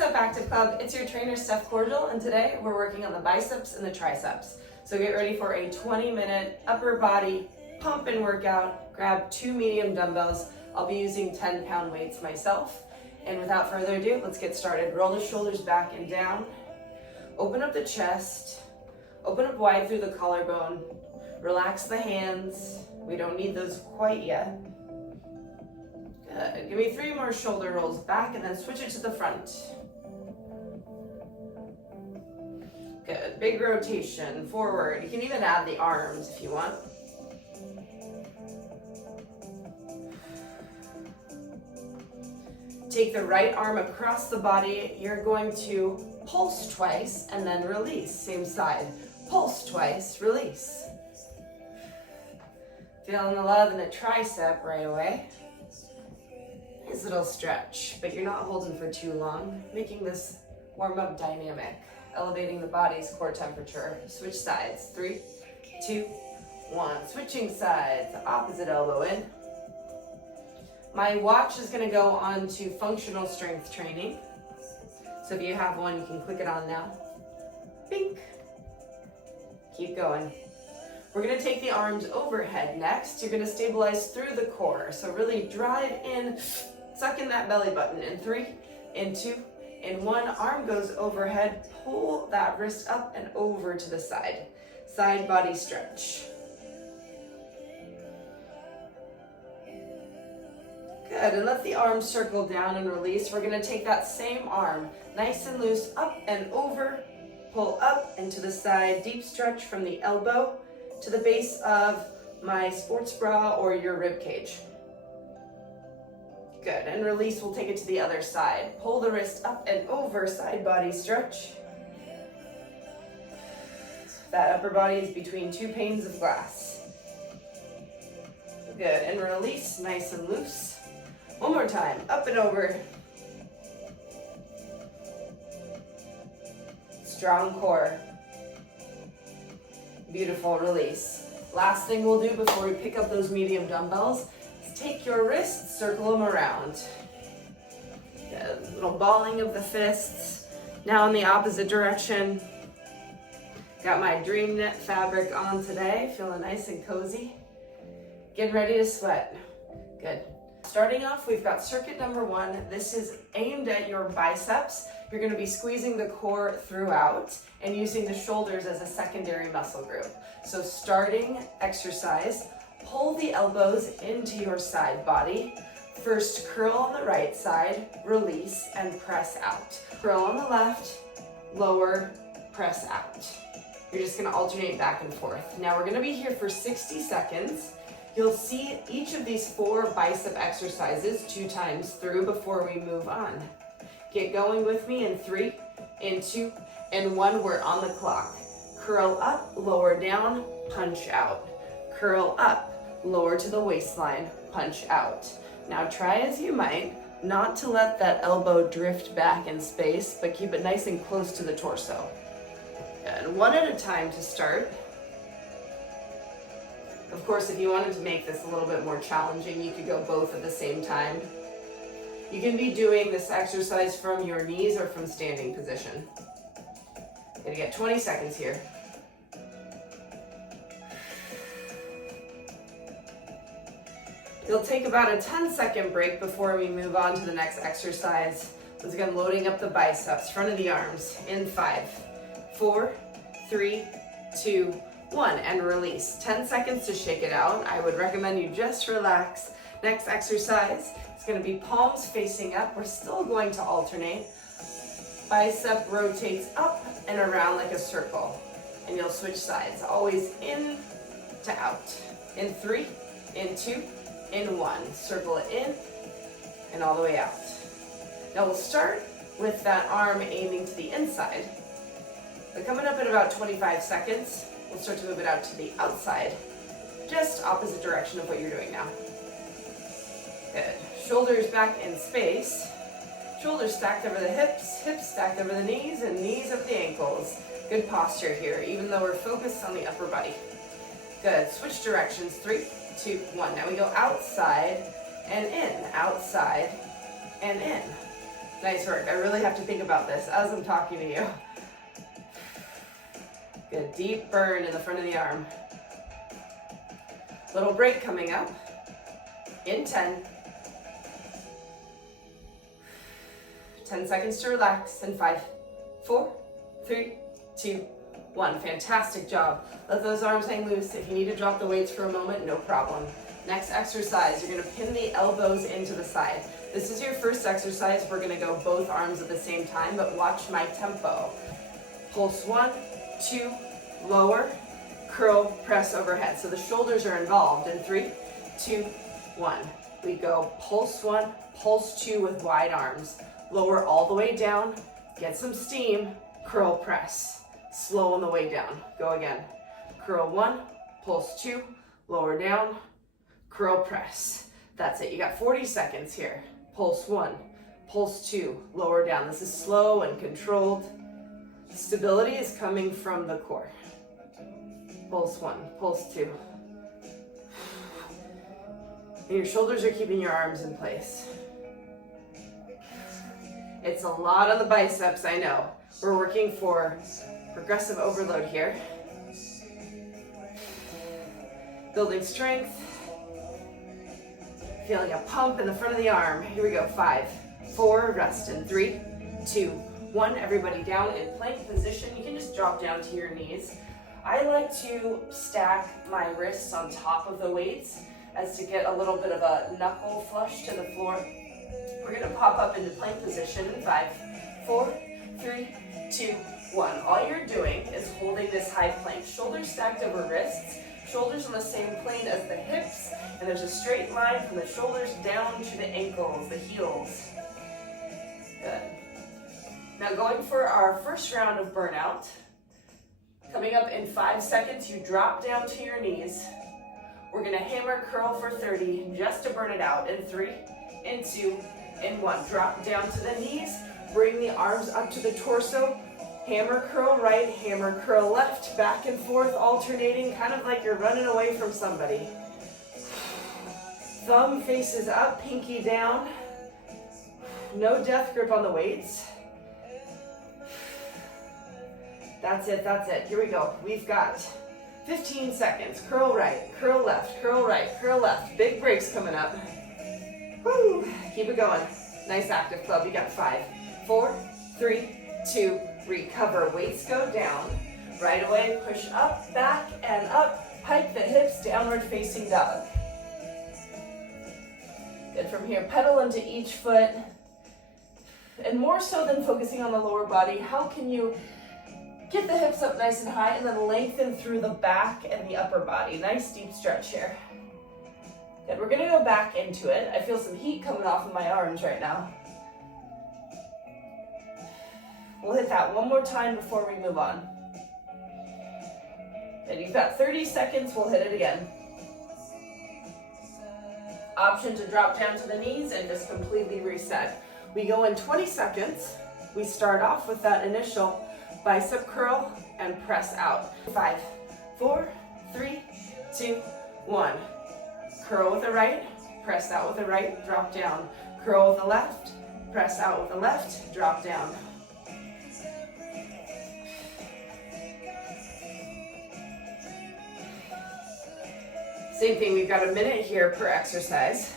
What's up, Active Club? It's your trainer, Stef Corgel, and today we're working on the biceps and the triceps. So get ready for a 20-minute upper body pump and workout. Grab 2 medium dumbbells. I'll be using 10-pound weights myself. And without further ado, let's get started. Roll the shoulders back and down. Open up the chest. Open up wide through the collarbone. Relax the hands. We don't need those quite yet. Good. Give me 3 more shoulder rolls back and then switch it to the front. Good. Big rotation forward. You can even add the arms if you want. Take the right arm across the body. You're going to pulse twice and then release. Same side. Pulse twice, release. Feeling the love in the tricep right away. Nice little stretch, but you're not holding for too long. Making this warm-up dynamic. Elevating the body's core temperature. Switch sides. 3, 2, 1. Switching sides. Opposite elbow in. My watch is going to go on to functional strength training. So if you have one, you can click it on now. Bink. Keep going. We're going to take the arms overhead next. You're going to stabilize through the core. So really drive in, suck in that belly button. In 3, in 2, in 1. Arm goes overhead. Pull that wrist up and over to the side. Side body stretch. Good, and let the arms circle down and release. We're going to take that same arm, nice and loose, up and over. Pull up and to the side. Deep stretch from the elbow to the base of my sports bra or your rib cage. Good, and release, we'll take it to the other side. Pull the wrist up and over, side body stretch. That upper body is between 2 panes of glass. Good, and release, nice and loose. One more time, up and over. Strong core. Beautiful, release. Last thing we'll do before we pick up those medium dumbbells is take your wrists, circle them around. Good. Little balling of the fists. Now in the opposite direction. Got my dream knit fabric on today, feeling nice and cozy. Getting ready to sweat. Good. Starting off, we've got circuit number 1. This is aimed at your biceps. You're going to be squeezing the core throughout and using the shoulders as a secondary muscle group. So starting exercise, pull the elbows into your side body. First, curl on the right side, release, and press out. Curl on the left, lower, press out. You're just going to alternate back and forth. Now we're going to be here for 60 seconds. You'll see each of these 4 bicep exercises 2 times through before we move on. Get going with me in 3, in 2, and 1. We're on the clock. Curl up, lower down, punch out. Curl up, lower to the waistline, punch out. Now try as you might not to let that elbow drift back in space, but keep it nice and close to the torso. And 1 at a time to start. Of course, if you wanted to make this a little bit more challenging, you could go both at the same time. You can be doing this exercise from your knees or from standing position. Gonna get 20 seconds here. You'll take about a 10-second break before we move on to the next exercise. Once again, loading up the biceps, front of the arms, in 5, 4, 3, 2, 1, and release. 10 seconds to shake it out. I would recommend you just relax. Next exercise is going to be palms facing up. We're still going to alternate. Bicep rotates up and around like a circle. And you'll switch sides. Always in to out. In 3, in 2, in 1. Circle it in and all the way out. Now we'll start with that arm aiming to the inside. But coming up in about 25 seconds, we'll start to move it out to the outside. Just opposite direction of what you're doing now. Good. Shoulders back in space. Shoulders stacked over the hips, hips stacked over the knees, and knees up the ankles. Good posture here, even though we're focused on the upper body. Good. Switch directions. 3, 2, 1. Now we go outside and in, outside and in. Nice work. I really have to think about this as I'm talking to you. Good, deep burn in the front of the arm. Little break coming up. In 10. 10 seconds to relax. In 5, 4, 3, 2, 1. Fantastic job. Let those arms hang loose. If you need to drop the weights for a moment, no problem. Next exercise, you're gonna pin the elbows into the side. This is your first exercise. We're gonna go both arms at the same time, but watch my tempo. Pulse 1, 2, lower, curl, press overhead. So the shoulders are involved in 3, 2, 1. We go pulse 1, pulse 2 with wide arms. Lower all the way down, get some steam, curl, press. Slow on the way down. Go again. Curl 1, pulse 2, lower down, curl, press. That's it. You got 40 seconds here. Pulse 1, pulse 2, lower down. This is slow and controlled. Stability is coming from the core. Pulse 1, pulse 2. And your shoulders are keeping your arms in place. It's a lot on the biceps, I know. We're working for progressive overload here. Building strength. Feeling a pump in the front of the arm. Here we go. 5, 4, rest in 3, 2, 1. Everybody down in plank position. You can just drop down to your knees. I like to stack my wrists on top of the weights as to get a little bit of a knuckle flush to the floor. We're gonna pop up into plank position in 5, 4, 3, 2, 1. All you're doing is holding this high plank. Shoulders stacked over wrists, shoulders on the same plane as the hips, and there's a straight line from the shoulders down to the ankles, the heels. Good. Now going for our first round of burnout. Coming up in 5 seconds, you drop down to your knees. We're gonna hammer curl for 30 just to burn it out. In 3, in 2, in 1. Drop down to the knees, bring the arms up to the torso. Hammer curl right, hammer curl left, back and forth, alternating, kind of like you're running away from somebody. Thumb faces up, pinky down. No death grip on the weights. That's it, that's it. Here we go. We've got 15 seconds. Curl right, curl left, curl right, curl left. Big breaks coming up. Woo. Keep it going. Nice active club. You got 5, 4, 3, 2, recover. Weights go down. Right away, push up, back, and up. Hike the hips, downward facing dog. Good. From here, pedal into each foot. And more so than focusing on the lower body, how can you get the hips up nice and high and then lengthen through the back and the upper body? Nice deep stretch here. Good. We're gonna go back into it. I feel some heat coming off of my arms right now. We'll hit that one more time before we move on. And you've got 30 seconds, we'll hit it again. Option to drop down to the knees and just completely reset. We go in 20 seconds. We start off with that initial bicep curl and press out. 5, 4, 3, 2, 1. Curl with the right, press out with the right, drop down. Curl with the left, press out with the left, drop down. Same thing, we've got a minute here per exercise.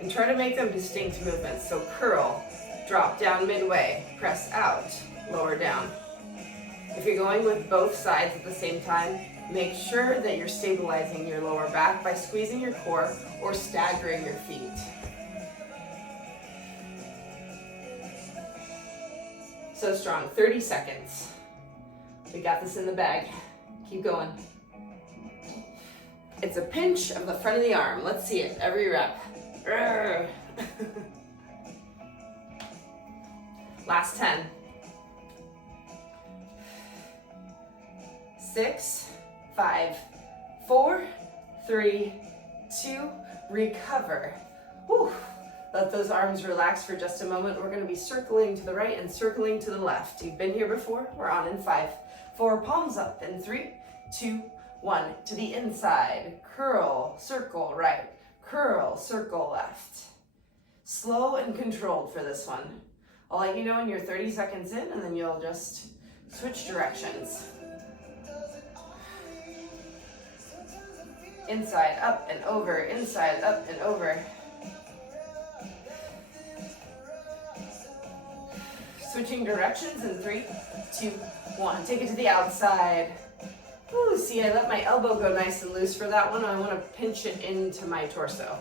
And try to make them distinct movements. So curl, drop down midway, press out, lower down. If you're going with both sides at the same time, make sure that you're stabilizing your lower back by squeezing your core or staggering your feet. So strong, 30 seconds. We got this in the bag. Keep going. It's a pinch of the front of the arm. Let's see it, every rep. Last 10. 6, 5, 4, 3, 2, recover. Whew. Let those arms relax for just a moment. We're going to be circling to the right and circling to the left. You've been here before. We're on in 5, 4, palms up in 3, 2, 1. To the inside. Curl, circle right. Curl, circle left. Slow and controlled for this one. I'll let you know when you're 30 seconds in, and then you'll just switch directions. Inside, up and over, inside, up and over. Switching directions in 3, 2, 1. Take it to the outside. Ooh, see, I let my elbow go nice and loose for that one. I want to pinch it into my torso.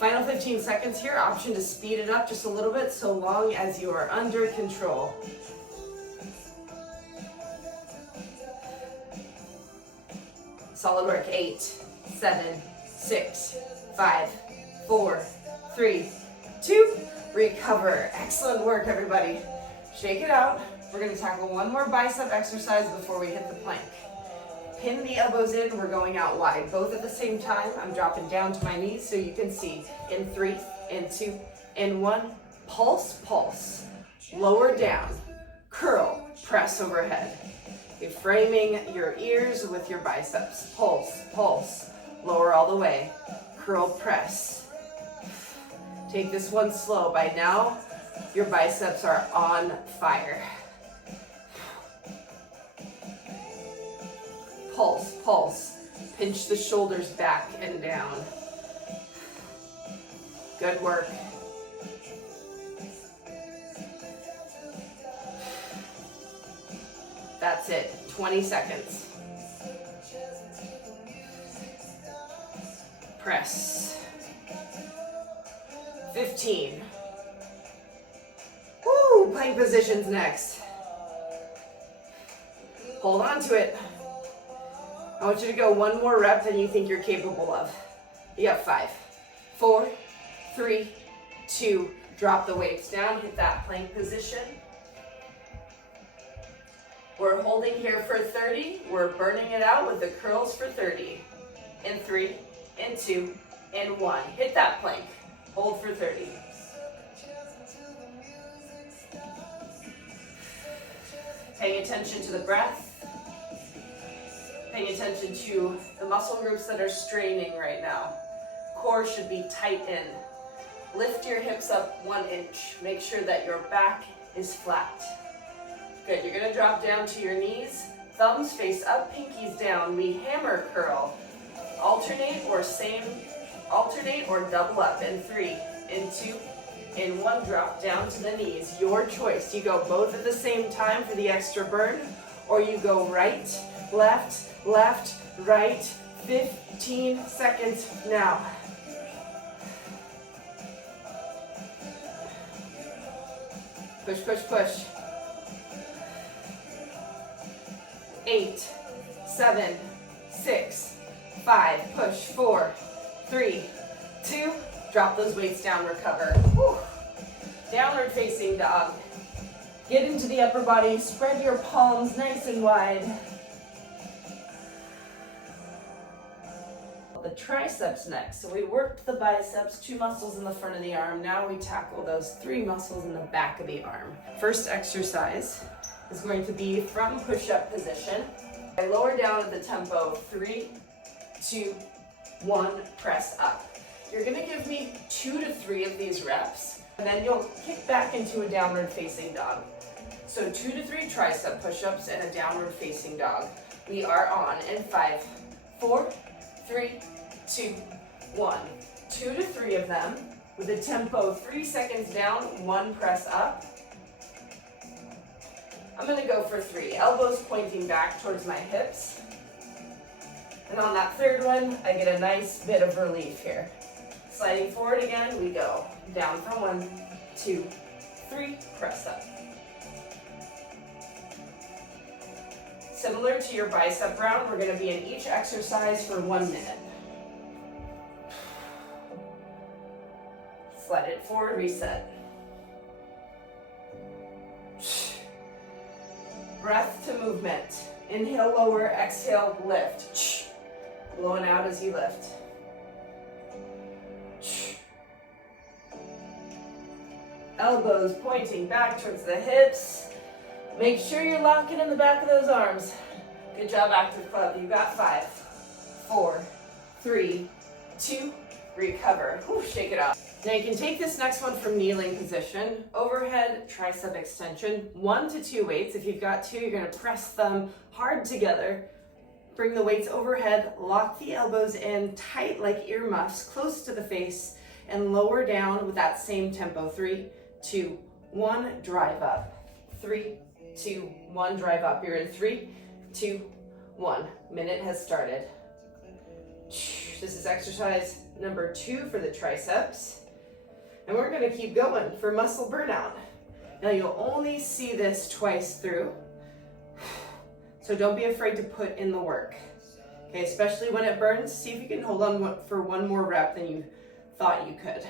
Final 15 seconds here. Option to speed it up just a little bit so long as you are under control. Solid work. 8, 7, 6, 5, 4, 3, 2. Recover. Excellent work, everybody. Shake it out. We're going to tackle one more bicep exercise before we hit the plank. Pin the elbows in. We're going out wide, both at the same time. I'm dropping down to my knees so you can see. In 3, in 2, in 1. Pulse, pulse. Lower down. Curl, press overhead. You're framing your ears with your biceps. Pulse, pulse. Lower all the way. Curl, press. Take this one slow. By now, your biceps are on fire. Pulse, pulse. Pinch the shoulders back and down. Good work. That's it. 20 seconds. Press. 15. Woo! Plank positions next. Hold on to it. I want you to go one more rep than you think you're capable of. You got 5, 4, 3, 2. Drop the weights down. Hit that plank position. We're holding here for 30. We're burning it out with the curls for 30. In 3, in 2, in 1. Hit that plank. Hold for 30. Paying attention to the breath. Paying attention to the muscle groups that are straining right now. Core should be tight in. Lift your hips up 1 inch. Make sure that your back is flat. Good, you're gonna drop down to your knees. Thumbs face up, pinkies down. We hammer curl. Alternate or double up. In 3, in 2, in 1, drop down to the knees. Your choice. You go both at the same time for the extra burn, or you go right, left, left, right. 15 seconds now. Push, push, push. 8, 7, 6, 5, push, 4, 3, 2, drop those weights down, recover. Whew. Downward facing dog. Get into the upper body, spread your palms nice and wide. The triceps next. So we worked the biceps, 2 muscles in the front of the arm. Now we tackle those 3 muscles in the back of the arm. First exercise is going to be from push-up position. I lower down at the tempo, 3, 2, 1, press up. You're gonna give me 2 to 3 of these reps, and then you'll kick back into a downward facing dog. So 2 to 3 tricep push-ups and a downward facing dog. We are on in 5, 4, 3, 2, 1. 2 to 3 of them with a tempo 3 seconds down, 1 press up. I'm gonna go for 3. Elbows pointing back towards my hips. And on that third one, I get a nice bit of relief here. Sliding forward again, we go. Down for 1, 2, 3, press up. Similar to your bicep round, we're gonna be in each exercise for 1 minute. Slide it forward, reset. Breath to movement. Inhale, lower, exhale, lift. Blowing out as you lift. Elbows pointing back towards the hips. Make sure you're locking in the back of those arms. Good job, active club. You got 5, 4, 3, 2, recover. Whew, shake it off. Now you can take this next one from kneeling position, overhead tricep extension, 1 to 2 weights. If you've got 2, you're gonna press them hard together. Bring the weights overhead, lock the elbows in tight like earmuffs, close to the face, and lower down with that same tempo. 3, 2, 1, drive up. 3, 2, 1, drive up. You're in 3, 2, 1. Minute has started. This is exercise number 2 for the triceps. And we're gonna keep going for muscle burnout. Now you'll only see this twice through, so don't be afraid to put in the work. Okay, especially when it burns, see if you can hold on for one more rep than you thought you could.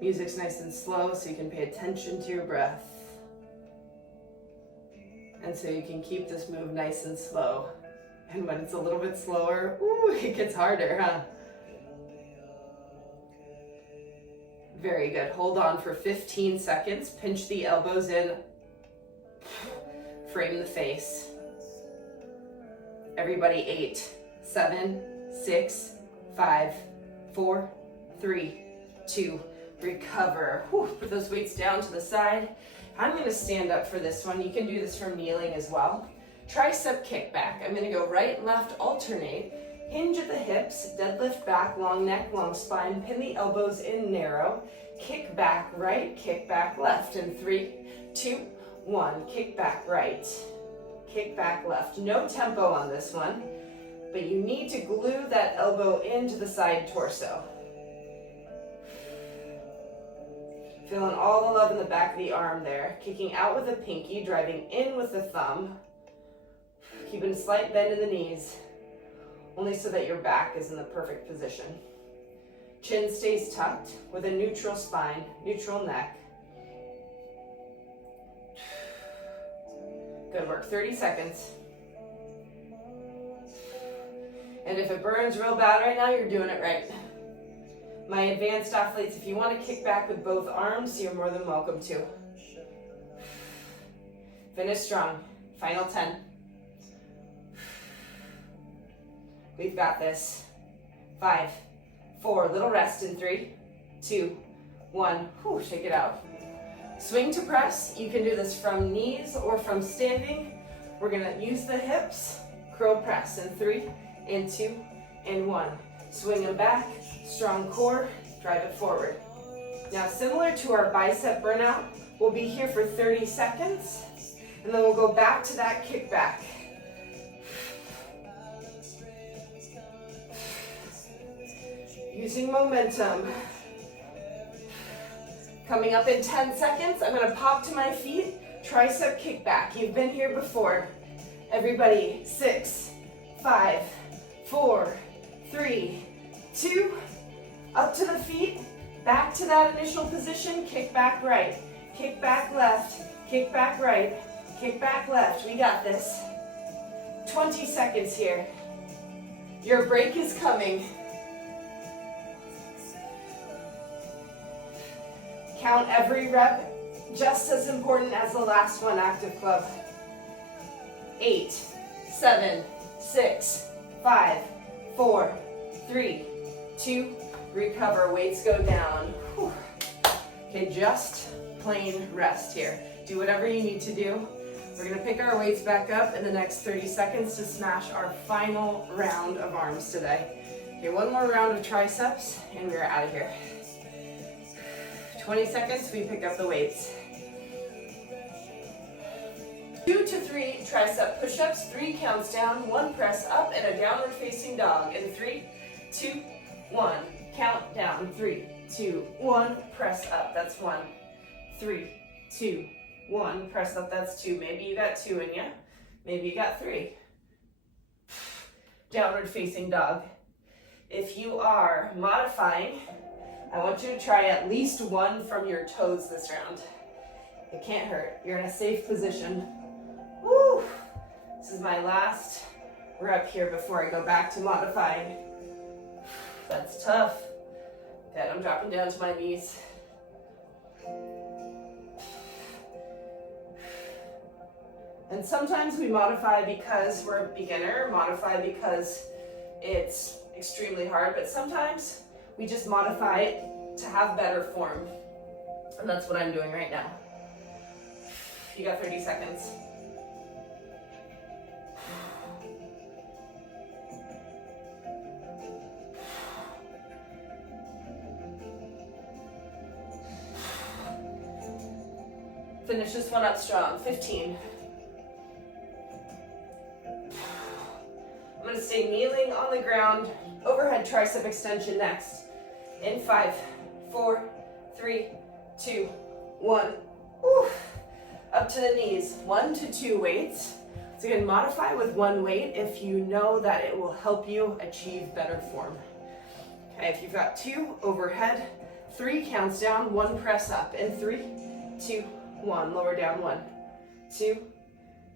Music's nice and slow so you can pay attention to your breath. And so you can keep this move nice and slow. And when it's a little bit slower, ooh, it gets harder, huh? Very good. Hold on for 15 seconds. Pinch the elbows in. Frame the face. Everybody, 8, 7, 6, 5, 4, 3, 2, recover. Whew, put those weights down to the side. I'm going to stand up for this one. You can do this from kneeling as well. Tricep kickback. I'm going to go right, left, alternate. Hinge at the hips, deadlift back, long neck, long spine. Pin the elbows in narrow. Kick back right, kick back left. In 3, 2, 1. Kick back right, kick back left. No tempo on this one, but you need to glue that elbow into the side torso. Feeling all the love in the back of the arm there. Kicking out with the pinky, driving in with the thumb. Keeping a slight bend in the knees, only so that your back is in the perfect position. Chin stays tucked with a neutral spine, neutral neck. Good work, 30 seconds. And if it burns real bad right now, you're doing it right. My advanced athletes, if you want to kick back with both arms, you're more than welcome to. Finish strong. Final 10. We've got this. 5, 4, little rest in 3, 2, 1. Whew, shake it out. Swing to press. You can do this from knees or from standing. We're gonna use the hips. Curl press in 3, and 2, and 1. Swing them back, strong core, drive it forward. Now, similar to our bicep burnout, we'll be here for 30 seconds, and then we'll go back to that kickback. Using momentum. Coming up in 10 seconds, I'm gonna pop to my feet, tricep kickback. You've been here before. Everybody, 6, 5, 4, 3, 2, up to the feet, back to that initial position, kick back right, kick back left, kick back right, kick back left. We got this. 20 seconds here. Your break is coming. Count every rep, just as important as the last one, Active Club. 8, 7, 6, 5, 4, 3, 2, recover. Weights go down. Whew. Okay, just plain rest here. Do whatever you need to do. We're gonna pick our weights back up in the next 30 seconds to smash our final round of arms today. Okay, one more round of triceps and we're out of here. 20 seconds, we pick up the weights. 2 to 3 tricep push-ups, 3 counts down, 1 press up, and a downward facing dog. In 3, 2, 1. Count down. 3, 2, 1. Press up. That's 1. 3, 2, 1. Press up. That's 2. Maybe you got 2 in you. Maybe you got 3. Downward facing dog. If you are modifying, I want you to try at least 1 from your toes this round. It can't hurt. You're in a safe position. Woo! This is my last rep here before I go back to modifying. That's tough. Good, I'm dropping down to my knees. And sometimes we modify because we're a beginner, modify because it's extremely hard, but sometimes we just modify it to have better form. And that's what I'm doing right now. You got 30 seconds. Finish this one up strong. 15. I'm going to stay kneeling on the ground. Overhead tricep extension next. In 5, 4, 3, 2, 1. Woo. Up to the knees. 1 to 2 weights. So you can modify with 1 weight if you know that it will help you achieve better form. Okay, if you've got 2 overhead, 3 counts down, 1 press up. In 3, 2, 1. Lower down. 1, 2,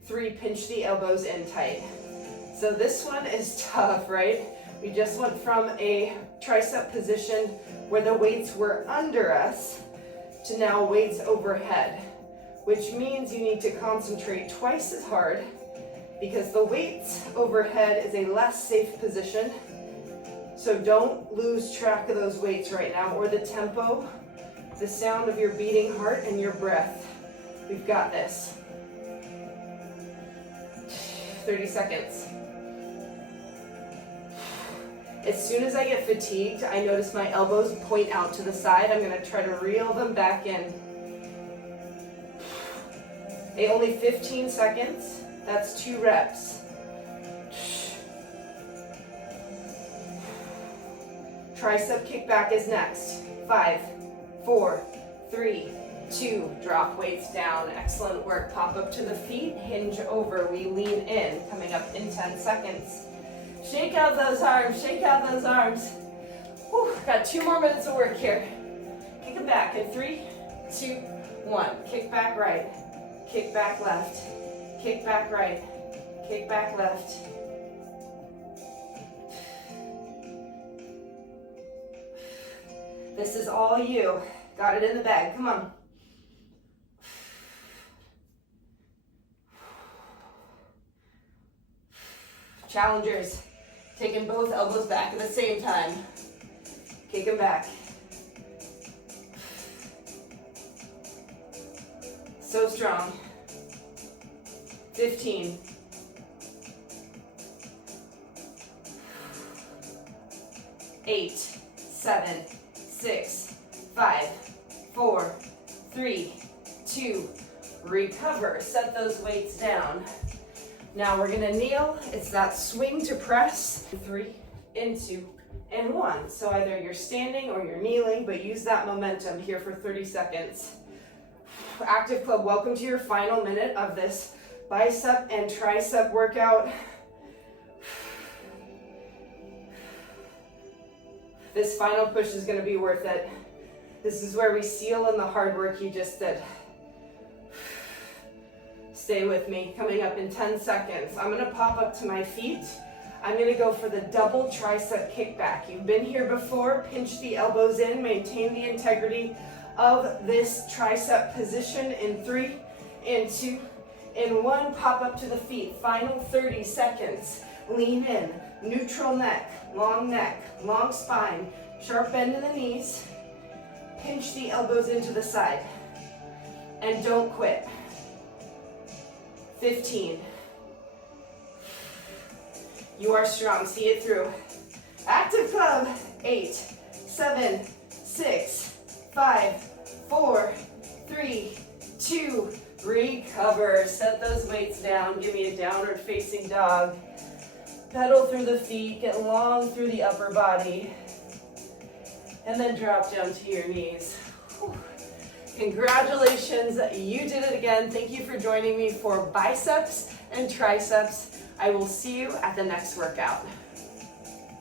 3. Pinch the elbows in tight. So this one is tough, right? We just went from a tricep position where the weights were under us to now weights overhead, which means you need to concentrate twice as hard because the weights overhead is a less safe position. So don't lose track of those weights right now, or the tempo, the sound of your beating heart and your breath. We've got this. 30 seconds. As soon as I get fatigued, I notice my elbows point out to the side. I'm gonna try to reel them back in. Hey, only 15 seconds. That's 2 reps. Tricep kickback is next. 5, 4, 3, 2. Drop weights down. Excellent work. Pop up to the feet, hinge over. We lean in, coming up in 10 seconds. Shake out those arms, shake out those arms. Whew, got 2 more minutes of work here. Kick them back in 3, 2, 1. Kick back right, kick back left, kick back right, kick back left. This is all you. Got it in the bag, come on. Challengers. Taking both elbows back at the same time. Kick them back. So strong. 15. 8, 7, 6, 5, 4, 3, 2. Recover. Set those weights down. Now we're gonna kneel. It's that swing to press. 3, into, and 1. So either you're standing or you're kneeling, but use that momentum here for 30 seconds. Active Club, welcome to your final minute of this bicep and tricep workout. This final push is gonna be worth it. This is where we seal in the hard work you just did. Stay with me, coming up in 10 seconds. I'm gonna pop up to my feet. I'm gonna go for the double tricep kickback. You've been here before, pinch the elbows in, maintain the integrity of this tricep position in 3, in 2, in 1, pop up to the feet. Final 30 seconds. Lean in, neutral neck, long spine, sharp bend in the knees, pinch the elbows into the side, and don't quit. 15. You are strong, see it through. Active Club, 8, 7, 6, 5, 4, 3, 2, recover. Set those weights down, give me a downward facing dog. Pedal through the feet, get long through the upper body, and then drop down to your knees. Whew. Congratulations, you did it again. Thank you for joining me for biceps and triceps. I will see you at the next workout.